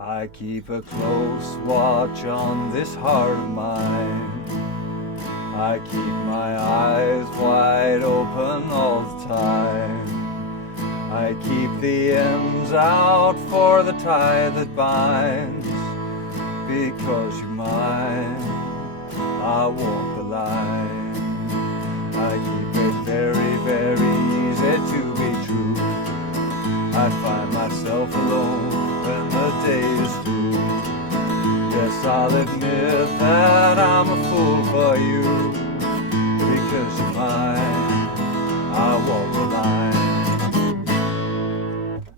I keep a close watch on this heart of mine. I keep my eyes wide open all the time. I keep the ends out for the tie that binds. Because you're mine, I walk the line. I keep it very, very easy to be true. I find myself alone when the day is through. Yes, I'll admit that I'm a fool for you. Because you're mine, I walk the line.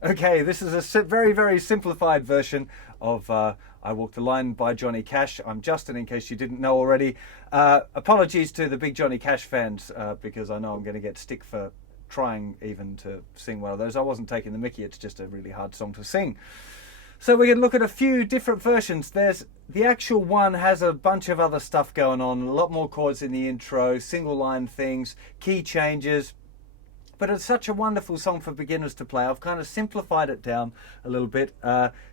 Okay, this is a very, very simplified version of I Walk the Line by Johnny Cash. I'm Justin, in case you didn't know already. Apologies to the big Johnny Cash fans, because I know I'm going to get stick for trying even to sing one of those. I wasn't taking the mickey, it's just a really hard song to sing. So we're going to look at a few different versions. There's the actual one has a bunch of other stuff going on, a lot more chords in the intro, single line things, key changes. But it's such a wonderful song for beginners to play. I've kind of simplified it down a little bit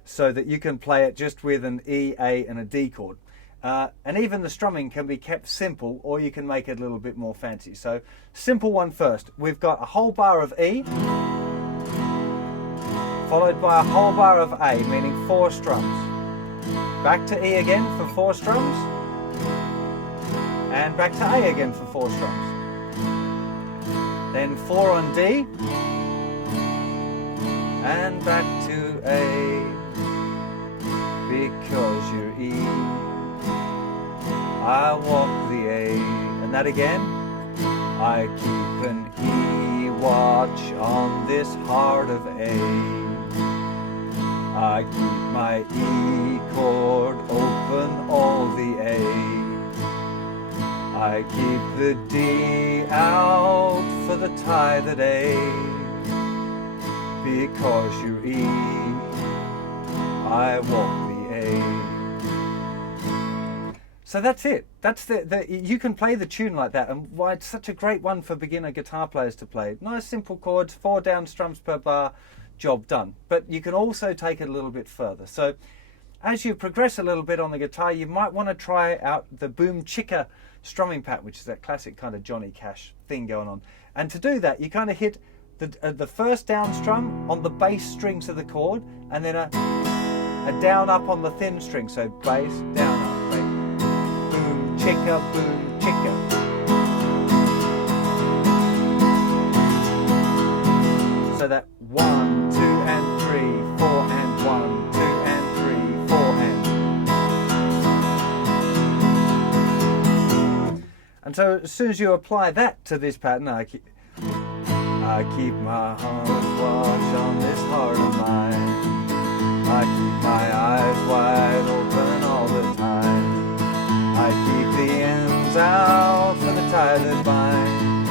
so that you can play it just with an E, A and a D chord. And even the strumming can be kept simple, or you can make it a little bit more fancy. So simple one first. We've got a whole bar of E, followed by a whole bar of A, meaning 4 strums. Back to E again for 4 strums, and back to A again for 4 strums. Then 4 on D, and back to A, because you're E, I walk the A. And that again, I keep an E watch on this heart of A. I keep my E chord open all the A. I keep the D out for the tie that A. Because you're E, I walk the A. So that's it. That's you can play the tune like that, and why it's such a great one for beginner guitar players to play. Nice simple chords, 4 down strums per bar, job done. But you can also take it a little bit further. So as you progress a little bit on the guitar, you might want to try out the boom chicka strumming pattern, which is that classic kind of Johnny Cash thing going on. And to do that, you kind of hit the first down strum on the bass strings of the chord, and then a down up on the thin string. So bass, down up, bass. Boom chicka, boom chicka. So that 1, 2 and 3, 4 and 1, 2 and 3, 4 and so as soon as you apply that to this pattern, I keep my heart watch on this heart of mine. I keep my eyes wide open all the time. I keep the ends out for the tie that binds.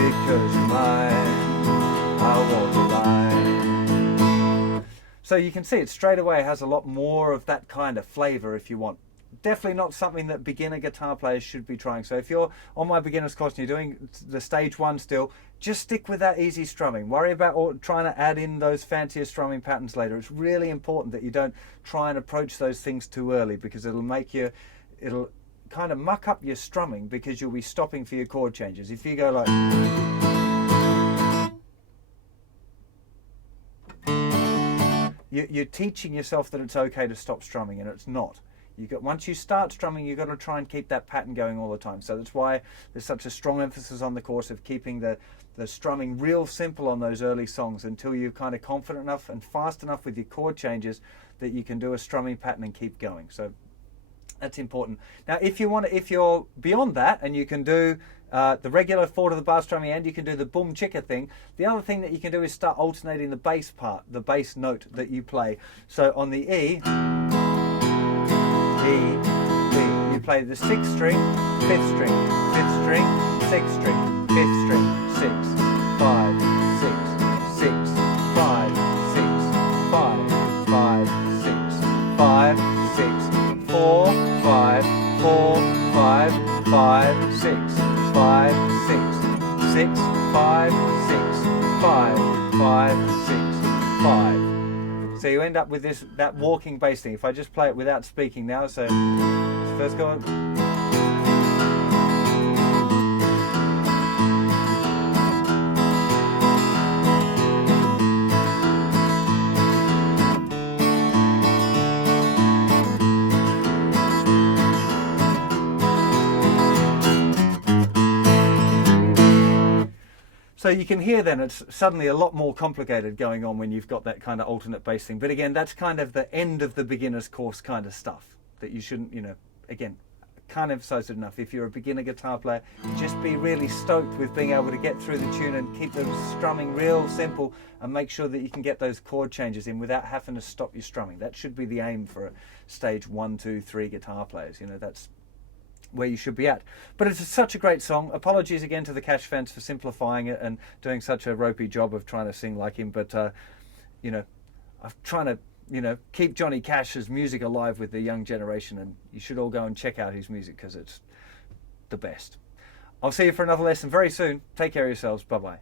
Because you're mine, I walk the line. So you can see it straight away has a lot more of that kind of flavor if you want. Definitely not something that beginner guitar players should be trying. So if you're on my beginner's course and you're doing the stage 1 still, just stick with that easy strumming. Worry about trying to add in those fancier strumming patterns later. It's really important that you don't try and approach those things too early, because it'll kind of muck up your strumming, because you'll be stopping for your chord changes. If you go like, you're teaching yourself that it's okay to stop strumming, and it's not. Once you start strumming, you've got to try and keep that pattern going all the time. So that's why there's such a strong emphasis on the course of keeping the strumming real simple on those early songs, until you're kind of confident enough and fast enough with your chord changes that you can do a strumming pattern and keep going. So that's important. Now, if you're beyond that and you can do the regular 4 to the bar strumming, and you can do the boom chicka thing, the other thing that you can do is start alternating the bass part, the bass note that you play. So on the E, you play the 6th string, 5th string, 5th string, 6th string, 5th string, 6, 5, 6, 6, 5, 6, 5, 5, 6, 5, 6, 4, 5, 4, 5, 5, 6, 5, 6, 6, 5, 6, 5, 5, 6, 5. So you end up with that walking bass thing. If I just play it without speaking now, so first go on. So you can hear then it's suddenly a lot more complicated going on when you've got that kind of alternate bass thing. But again, that's kind of the end of the beginner's course kind of stuff that you shouldn't, again, can't emphasize it enough. If you're a beginner guitar player, just be really stoked with being able to get through the tune and keep the strumming real simple and make sure that you can get those chord changes in without having to stop your strumming. That should be the aim for a stage 1, 2, 3 guitar players. That's where you should be at. But it's such a great song. Apologies again to the Cash fans for simplifying it and doing such a ropey job of trying to sing like him, but I'm trying to keep Johnny Cash's music alive with the young generation, and you should all go and check out his music because it's the best. I'll see you for another lesson very soon. Take care of yourselves. Bye bye.